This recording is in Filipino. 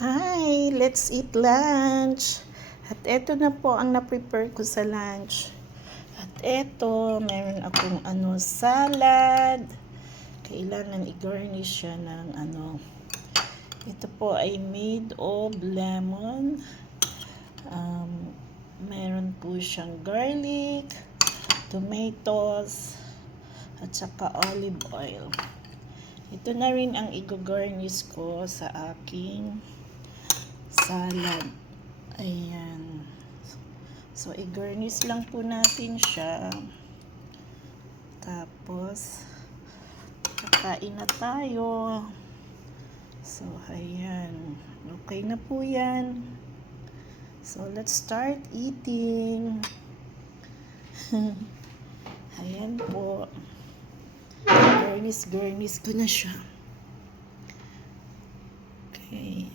Hi! Let's eat lunch! At eto na po ang na-prepare ko sa lunch. At eto, meron akong salad. Kailangan i-garnish siya ng Ito po ay made of lemon. Meron po siyang garlic, tomatoes, at saka olive oil. Ito na rin ang i-garnish ko sa aking salad. Ayan. So, i-garnish lang po natin siya. Tapos, kakain na tayo. So, ayan. Okay na po yan. So, let's start eating. Ayan po. Garnish ko na siya. Okay.